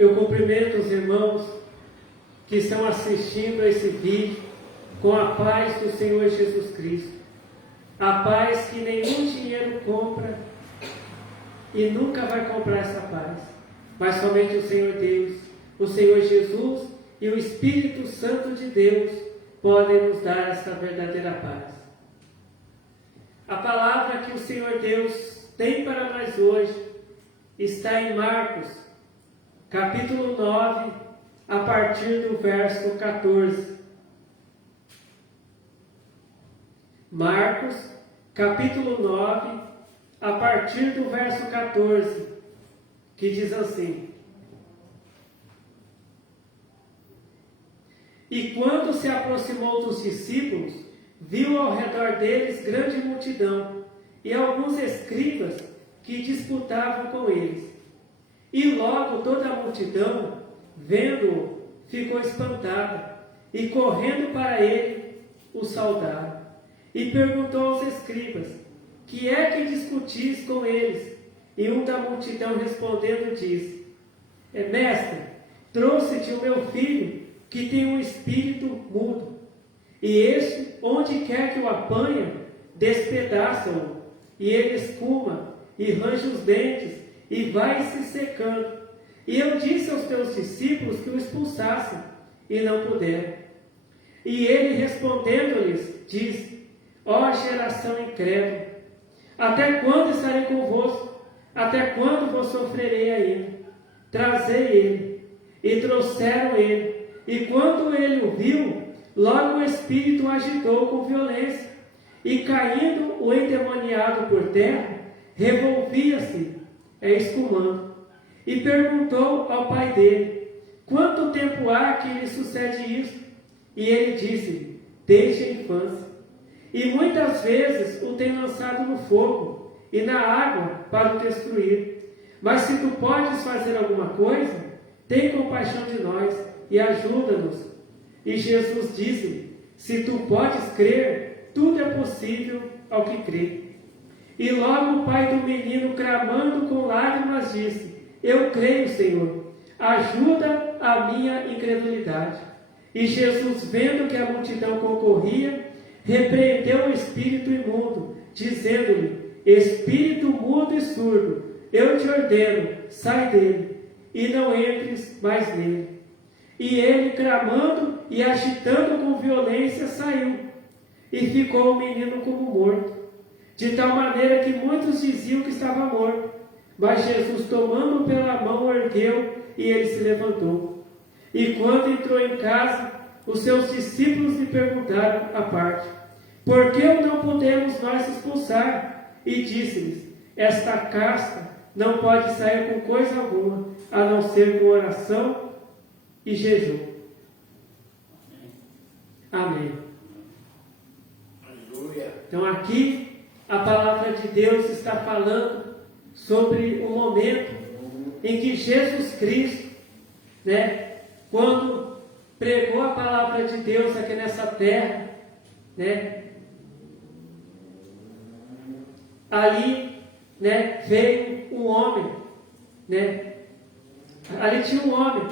Eu cumprimento os irmãos que estão assistindo a esse vídeo com a paz do Senhor Jesus Cristo. A paz que nenhum dinheiro compra e nunca vai comprar essa paz, mas somente o Senhor Deus, o Senhor Jesus e o Espírito Santo de Deus podem nos dar essa verdadeira paz. A palavra que o Senhor Deus tem para nós hoje está em Marcos, capítulo 9, a partir do verso 14. Marcos, capítulo 9, a partir do verso 14, que diz assim: E quando se aproximou dos discípulos, viu ao redor deles grande multidão e alguns escribas que disputavam com eles. E logo toda a multidão, vendo-o, ficou espantada, e correndo para ele, o saudaram. E perguntou aos escribas: Que é que discutis com eles? E um da multidão respondendo disse: Mestre, trouxe-te o meu filho, que tem um espírito mudo. E este, onde quer que o apanha, despedaça-o, e ele escuma, e range os dentes, e vai se secando. E eu disse aos teus discípulos que o expulsassem, e não puderam. E ele respondendo-lhes, disse: Ó geração incrédula, até quando estarei convosco? Até quando vos sofrerei ainda? Trazei ele. E trouxeram ele. E quando ele o viu, logo o espírito o agitou com violência. E caindo o endemoniado por terra, revolvia-se, escumando. E perguntou ao pai dele: Quanto tempo há que lhe sucede isso? E ele disse-lhe: Desde a infância. E muitas vezes o tem lançado no fogo e na água para o destruir. Mas se tu podes fazer alguma coisa, tem compaixão de nós e ajuda-nos. E Jesus disse: Se tu podes crer, tudo é possível ao que crê. E logo o pai do menino, clamando com lágrimas, disse: Eu creio, Senhor, ajuda a minha incredulidade. E Jesus, vendo que a multidão concorria, repreendeu o espírito imundo, dizendo-lhe: Espírito mudo e surdo, eu te ordeno, sai dele, e não entres mais nele. E ele, clamando e agitando com violência, saiu, e ficou o menino como morto, de tal maneira que muitos diziam que estava morto. Mas Jesus, tomando-o pela mão, o ergueu, e ele se levantou. E quando entrou em casa, os seus discípulos lhe perguntaram à parte: Por que não podemos nós expulsar? E disse-lhes: Esta casta não pode sair com coisa alguma, a não ser com oração e jejum. Amém. Aleluia. Então aqui a palavra de Deus está falando sobre o momento em que Jesus Cristo, quando pregou a palavra de Deus aqui nessa terra, ali, veio um homem, ali tinha um homem,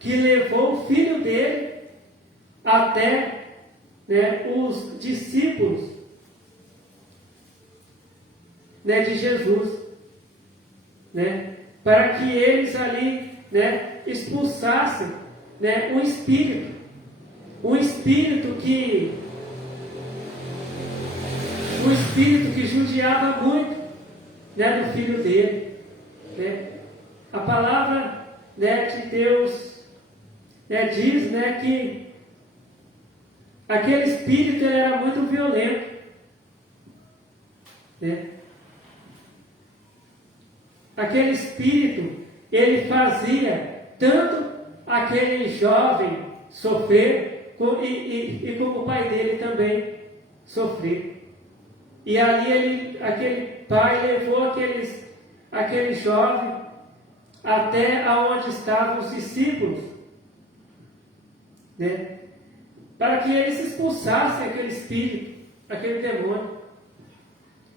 que levou o filho dele até, os discípulos, de Jesus, para que eles ali, expulsassem, um espírito que judiava muito, do filho dele, A palavra, de Deus, diz, que aquele espírito ele era muito violento, Aquele espírito, ele fazia tanto aquele jovem sofrer, e como o pai dele também sofrer. E ali aquele pai levou aquele jovem até aonde estavam os discípulos, para que eles expulsassem aquele espírito, aquele demônio.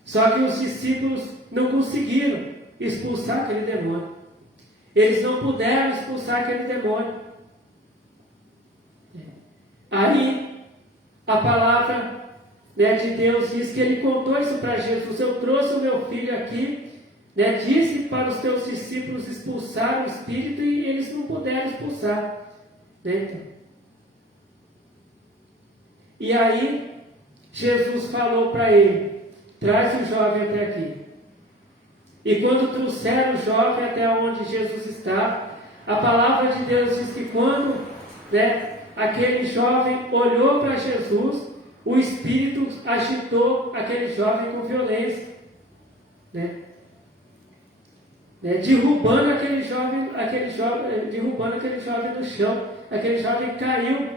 Só que os discípulos não conseguiram expulsar aquele demônio. Eles não puderam expulsar aquele demônio. Aí, a palavra, né, de Deus diz que ele contou isso para Jesus. Eu trouxe o meu filho aqui, né, disse para os teus discípulos expulsar o espírito e eles não puderam expulsar. Né? E aí, Jesus falou para ele: traz o jovem até aqui. E quando trouxeram o jovem até onde Jesus estava, a palavra de Deus diz que quando, né, aquele jovem olhou para Jesus, o Espírito agitou aquele jovem com violência, né? Derrubando aquele jovem no chão. Aquele jovem caiu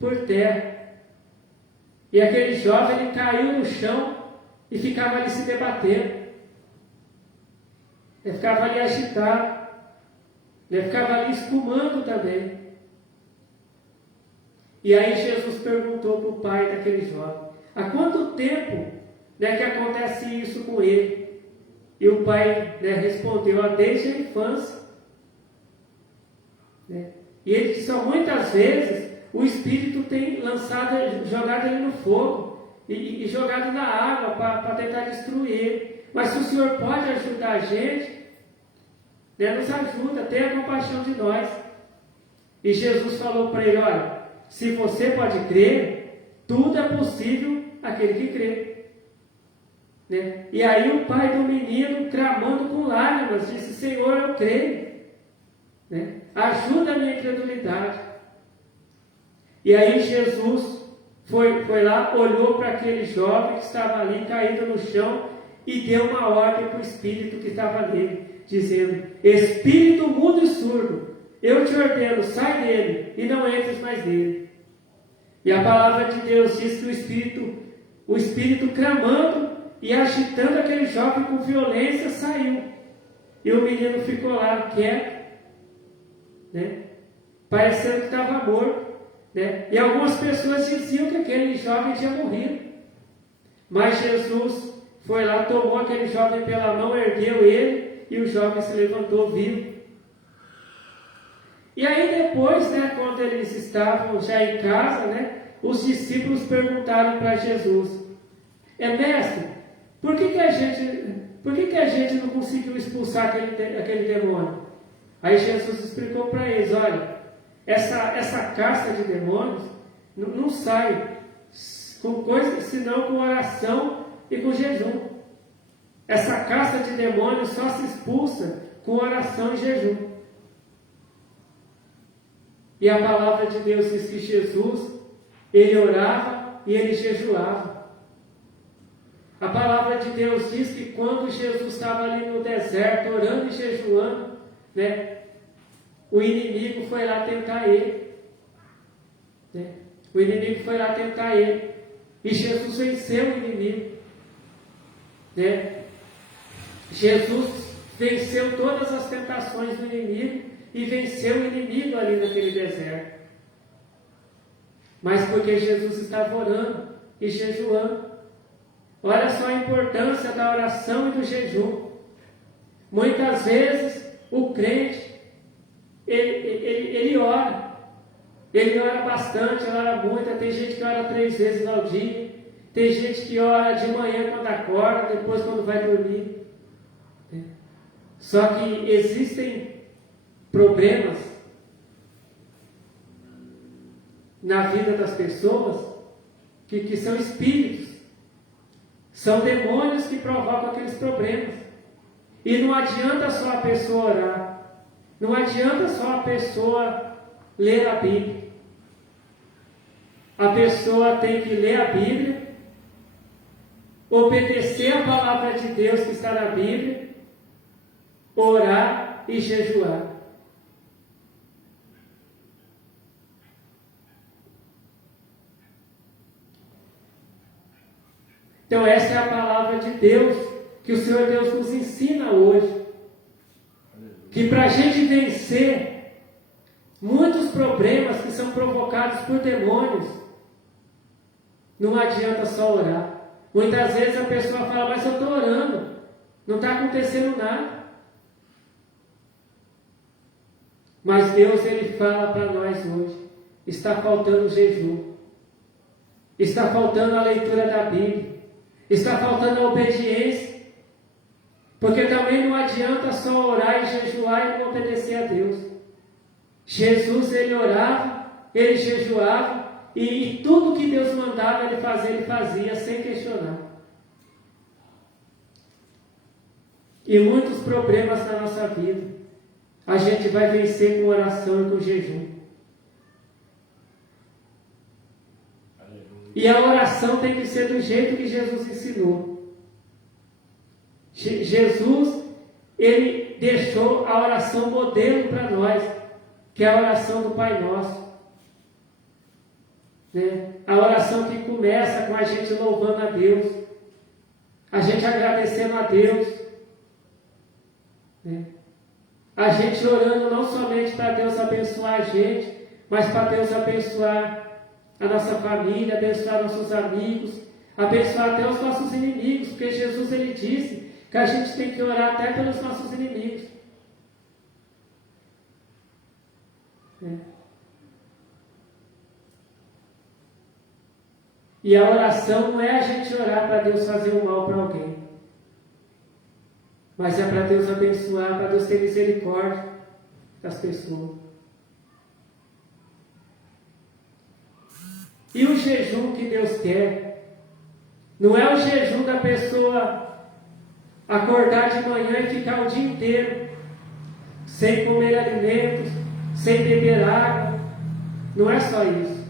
por terra. E aquele jovem, ele caiu no chão e ficava ali se debatendo. Ele ficava ali agitado. Ele ficava ali espumando também. E aí Jesus perguntou para o pai daquele jovem: há quanto tempo, né, que acontece isso com ele? E o pai, né, respondeu: desde a infância. Né? E ele disse: muitas vezes o Espírito tem jogado ele no fogo e jogado na água para tentar destruir ele. Mas se o Senhor pode ajudar a gente, né, nos ajuda, tenha compaixão de nós. E Jesus falou para ele: olha, se você pode crer, tudo é possível àquele que crê. Né? E aí o pai do menino, clamando com lágrimas, disse: Senhor, eu creio. Né? Ajuda a minha incredulidade. E aí Jesus foi lá, olhou para aquele jovem que estava ali caído no chão e deu uma ordem para o espírito que estava nele, dizendo: espírito mudo e surdo, eu te ordeno, sai dele e não entres mais nele. E a palavra de Deus diz que o espírito clamando e agitando aquele jovem com violência saiu. E o menino ficou lá quieto, né, parecendo que estava morto. Né? E algumas pessoas diziam que aquele jovem tinha morrido. Mas Jesus foi lá, tomou aquele jovem pela mão, ergueu ele e o jovem se levantou vivo. E aí depois, né, quando eles estavam já em casa, né, os discípulos perguntaram para Jesus: mestre, por que a gente não conseguiu expulsar aquele demônio? Aí Jesus explicou para eles: olha, essa casta de demônios não sai com coisa senão com oração e com jejum. Essa casta de demônios só se expulsa com oração e jejum. E a palavra de Deus diz que Jesus, ele orava e ele jejuava. A palavra de Deus diz que quando Jesus estava ali no deserto, orando e jejuando, né, o inimigo foi lá tentar ele. Né? O inimigo foi lá tentar ele. E Jesus venceu o inimigo. Né? Jesus venceu todas as tentações do inimigo e venceu o inimigo ali naquele deserto. Mas porque Jesus estava orando e jejuando. Olha só a importância da oração e do jejum. Muitas vezes o crente ele ora. Ele ora bastante, ora muito. Tem gente que ora 3 vezes ao dia. Tem gente que ora de manhã quando acorda, depois quando vai dormir. Só que existem problemas na vida das pessoas que são espíritos. São demônios que provocam aqueles problemas. E não adianta só a pessoa orar. Não adianta só a pessoa ler a Bíblia. A pessoa tem que ler a Bíblia, obedecer a palavra de Deus que está na Bíblia, orar e jejuar. Então essa é a palavra de Deus que o Senhor Deus nos ensina hoje. Que para a gente vencer muitos problemas que são provocados por demônios, não adianta só orar. Muitas vezes a pessoa fala: mas eu estou orando, não está acontecendo nada. Mas Deus, Ele fala para nós hoje, está faltando o jejum, está faltando a leitura da Bíblia, está faltando a obediência, porque também não adianta só orar e jejuar e não obedecer a Deus. Jesus, Ele orava, Ele jejuava, e tudo que Deus mandava Ele fazia sem questionar. E muitos problemas na nossa vida, a gente vai vencer com oração e com jejum. E a oração tem que ser do jeito que Jesus ensinou. Jesus, Ele deixou a oração modelo para nós, que é a oração do Pai Nosso. Né? A oração que começa com a gente louvando a Deus, a gente agradecendo a Deus, né? A gente orando não somente para Deus abençoar a gente, mas para Deus abençoar a nossa família, abençoar nossos amigos, abençoar até os nossos inimigos, porque Jesus, Ele disse que a gente tem que orar até pelos nossos inimigos. E a oração não é a gente orar para Deus fazer um mal para alguém, mas é para Deus abençoar, para Deus ter misericórdia das pessoas. E o jejum que Deus quer, não é o jejum da pessoa acordar de manhã e ficar o dia inteiro sem comer alimentos, sem beber água. Não é só isso.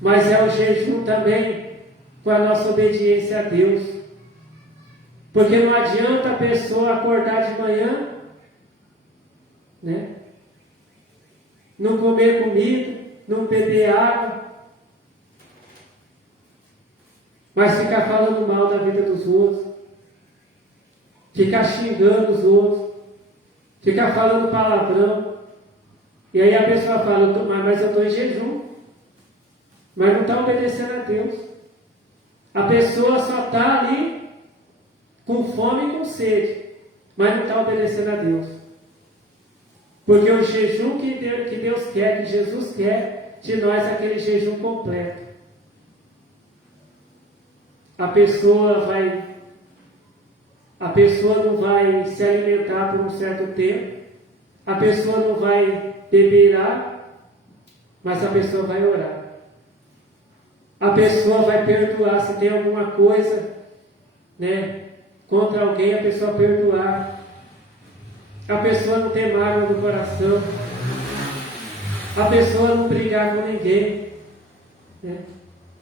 Mas é o jejum também com a nossa obediência a Deus. Porque não adianta a pessoa acordar de manhã, né? Não comer comida, não beber água, mas ficar falando mal da vida dos outros, ficar xingando os outros, ficar falando palavrão. E aí a pessoa fala, mas eu estou em jejum, mas não está obedecendo a Deus. A pessoa só está ali com fome e com sede, mas não está obedecendo a Deus. Porque o jejum que Deus quer, que Jesus quer de nós, é aquele jejum completo. A pessoa não vai se alimentar por um certo tempo, a pessoa não vai beber água, mas a pessoa vai orar. A pessoa vai perdoar se tem alguma coisa, né, contra alguém, a pessoa perdoar. A pessoa não ter mágoa no coração. A pessoa não brigar com ninguém, né?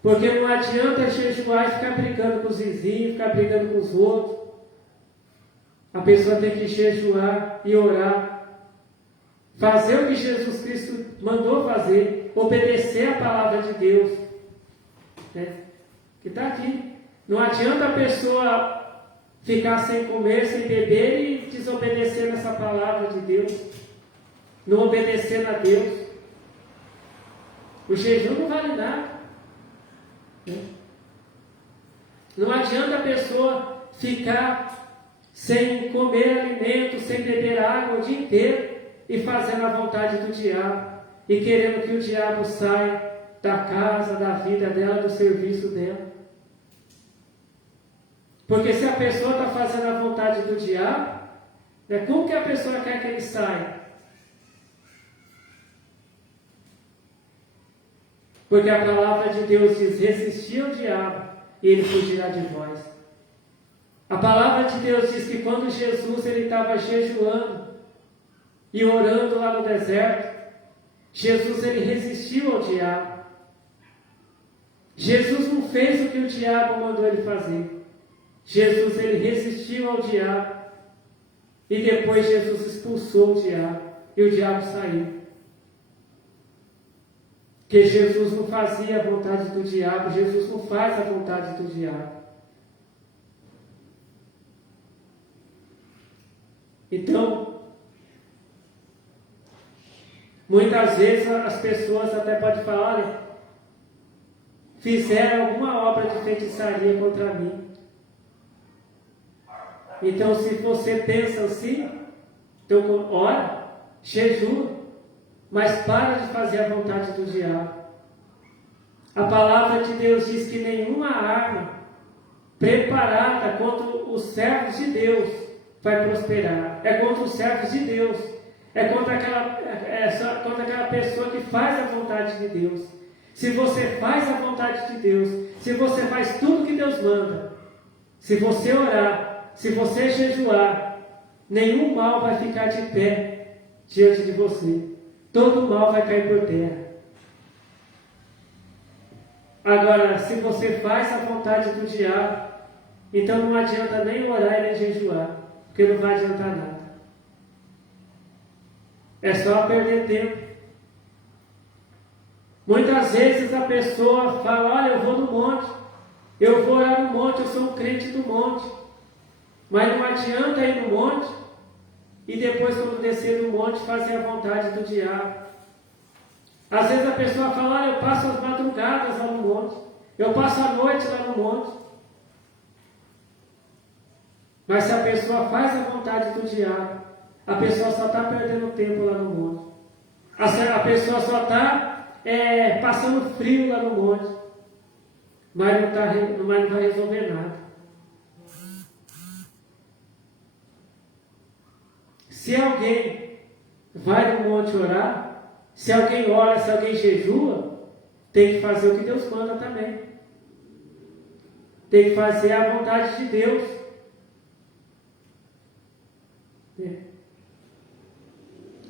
Porque não adianta jejuar e ficar brigando com os vizinhos, ficar brigando com os outros. A pessoa tem que jejuar e orar. Fazer o que Jesus Cristo mandou fazer. Obedecer a palavra de Deus. Né? Que está aqui. Não adianta a pessoa ficar sem comer, sem beber e desobedecer nessa palavra de Deus. Não obedecendo a Deus. O jejum não vale nada. Não adianta a pessoa ficar sem comer alimento, sem beber água o dia inteiro e fazendo a vontade do diabo e querendo que o diabo saia da casa, da vida dela, do serviço dela. Porque se a pessoa está fazendo a vontade do diabo, né, como que a pessoa quer que ele saia? Porque a palavra de Deus diz, resistir ao diabo e ele fugirá de vós. A palavra de Deus diz que quando Jesus estava jejuando e orando lá no deserto, Jesus ele resistiu ao diabo. Jesus não fez o que o diabo mandou ele fazer. Jesus ele resistiu ao diabo e depois Jesus expulsou o diabo e o diabo saiu. Porque Jesus não fazia a vontade do diabo, Jesus não faz a vontade do diabo. Então, muitas vezes as pessoas até podem falar, olha, fizeram alguma obra de feitiçaria contra mim. Então, se você pensa assim, então ora, jejua, mas para de fazer a vontade do diabo. A palavra de Deus diz que nenhuma arma preparada contra os servos de Deus vai prosperar. É contra os servos de Deus. É contra aquela pessoa que faz a vontade de Deus. Se você faz a vontade de Deus, se você faz tudo que Deus manda, se você orar, se você jejuar, nenhum mal vai ficar de pé diante de você. Todo mal vai cair por terra. Agora, se você faz a vontade do diabo, então não adianta nem orar e nem jejuar, porque não vai adiantar nada. É só perder tempo. Muitas vezes a pessoa fala, olha, eu vou no monte, eu vou orar no monte, eu sou um crente do monte. Mas não adianta ir no monte e depois, quando descer do monte, fazer a vontade do diabo. Às vezes a pessoa fala, olha, eu passo as madrugadas lá no monte, eu passo a noite lá no monte. Mas se a pessoa faz a vontade do diabo, a pessoa só está perdendo tempo lá no monte. A pessoa só está passando frio lá no monte, mas não vai resolver nada. Se alguém vai no monte orar, se alguém ora, se alguém jejua, tem que fazer o que Deus manda também. Tem que fazer a vontade de Deus.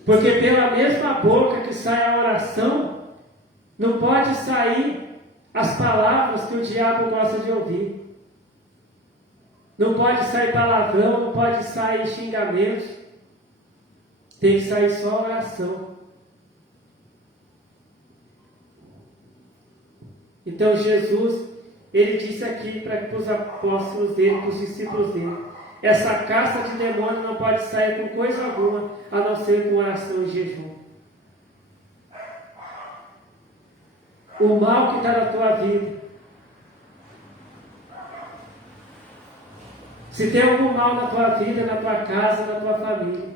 Porque pela mesma boca que sai a oração, não pode sair as palavras que o diabo gosta de ouvir. Não pode sair palavrão, não pode sair xingamentos. Tem que sair só oração. Então Jesus, ele disse aqui para os apóstolos dele, para os discípulos dele, essa casta de demônio não pode sair com coisa alguma, a não ser com oração e jejum. O mal que está na tua vida, se tem algum mal na tua vida, na tua casa, na tua família,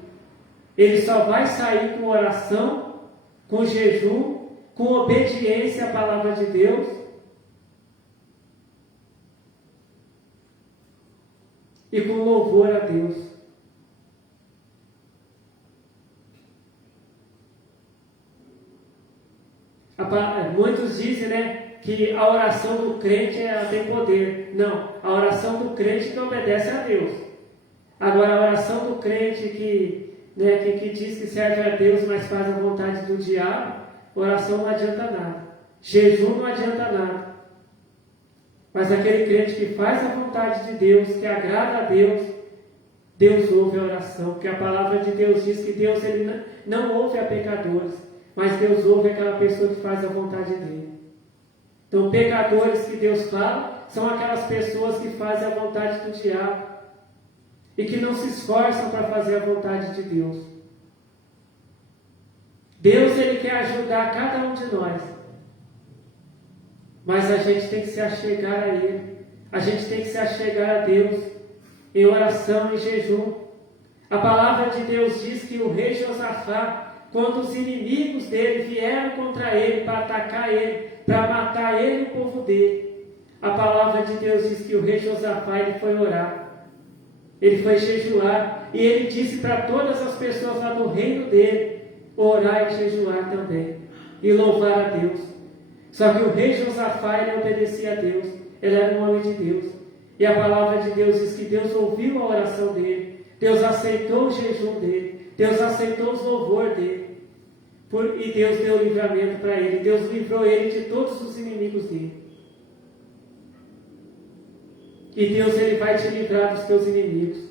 ele só vai sair com oração, com jejum, com obediência à palavra de Deus e com louvor a Deus. Muitos dizem, que a oração do crente ela tem poder. Não, a oração do crente que obedece a Deus. Agora, a oração do crente que diz que serve a Deus, mas faz a vontade do diabo, oração não adianta nada. Jejum não adianta nada. Mas aquele crente que faz a vontade de Deus, que agrada a Deus, Deus ouve a oração. Porque a palavra de Deus diz que Deus ele não ouve a pecadores, mas Deus ouve aquela pessoa que faz a vontade dele. Então, pecadores que Deus fala são aquelas pessoas que fazem a vontade do diabo e que não se esforçam para fazer a vontade de Deus. Deus ele quer ajudar cada um de nós, mas a gente tem que se achegar a Ele. A gente tem que se achegar a Deus em oração e jejum. A palavra de Deus diz que o rei Josafá, quando os inimigos dele vieram contra ele para atacar ele, para matar ele e o povo dele, a palavra de Deus diz que o rei Josafá ele foi orar, ele foi jejuar, e ele disse para todas as pessoas lá do reino dele, orar e jejuar também, e louvar a Deus. Só que o rei Josafá, ele obedecia a Deus, ele era um homem de Deus, e a palavra de Deus diz que Deus ouviu a oração dele, Deus aceitou o jejum dele, Deus aceitou os louvores dele, e Deus deu livramento para ele, Deus livrou ele de todos os inimigos dele. E Deus ele vai te livrar dos teus inimigos.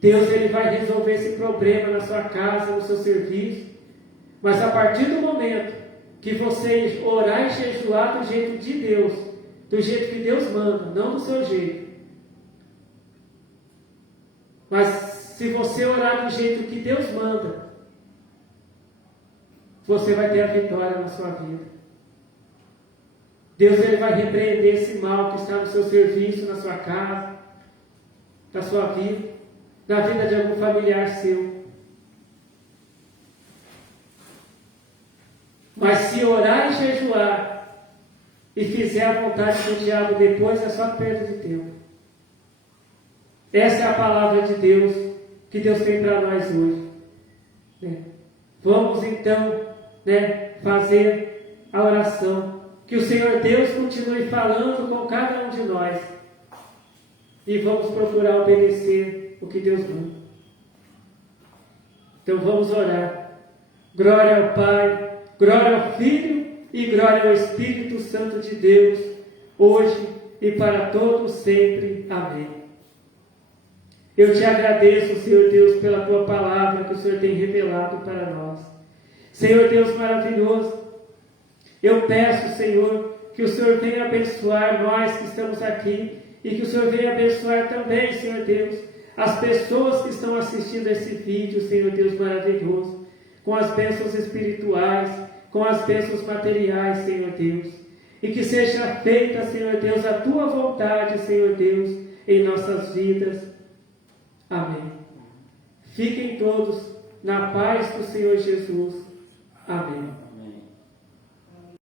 Deus ele vai resolver esse problema na sua casa, no seu serviço. Mas a partir do momento que você orar e jejuar do jeito de Deus, do jeito que Deus manda, não do seu jeito. Mas se você orar do jeito que Deus manda, você vai ter a vitória na sua vida. Deus ele vai repreender esse mal que está no seu serviço, na sua casa, na sua vida, na vida de algum familiar seu. Mas se orar e jejuar e fizer a vontade do diabo depois, é só perda de tempo. Essa é a palavra de Deus que Deus tem para nós hoje. Vamos então fazer a oração. Que o Senhor Deus continue falando com cada um de nós. E vamos procurar obedecer o que Deus manda. Então vamos orar. Glória ao Pai, glória ao Filho e glória ao Espírito Santo de Deus, hoje e para todos sempre. Amém. Eu te agradeço, Senhor Deus, pela tua palavra que o Senhor tem revelado para nós. Senhor Deus maravilhoso, eu peço, Senhor, que o Senhor venha abençoar nós que estamos aqui e que o Senhor venha abençoar também, Senhor Deus, as pessoas que estão assistindo esse vídeo, Senhor Deus maravilhoso, com as bênçãos espirituais, com as bênçãos materiais, Senhor Deus. E que seja feita, Senhor Deus, a tua vontade, Senhor Deus, em nossas vidas. Amém. Fiquem todos na paz do Senhor Jesus. Amém.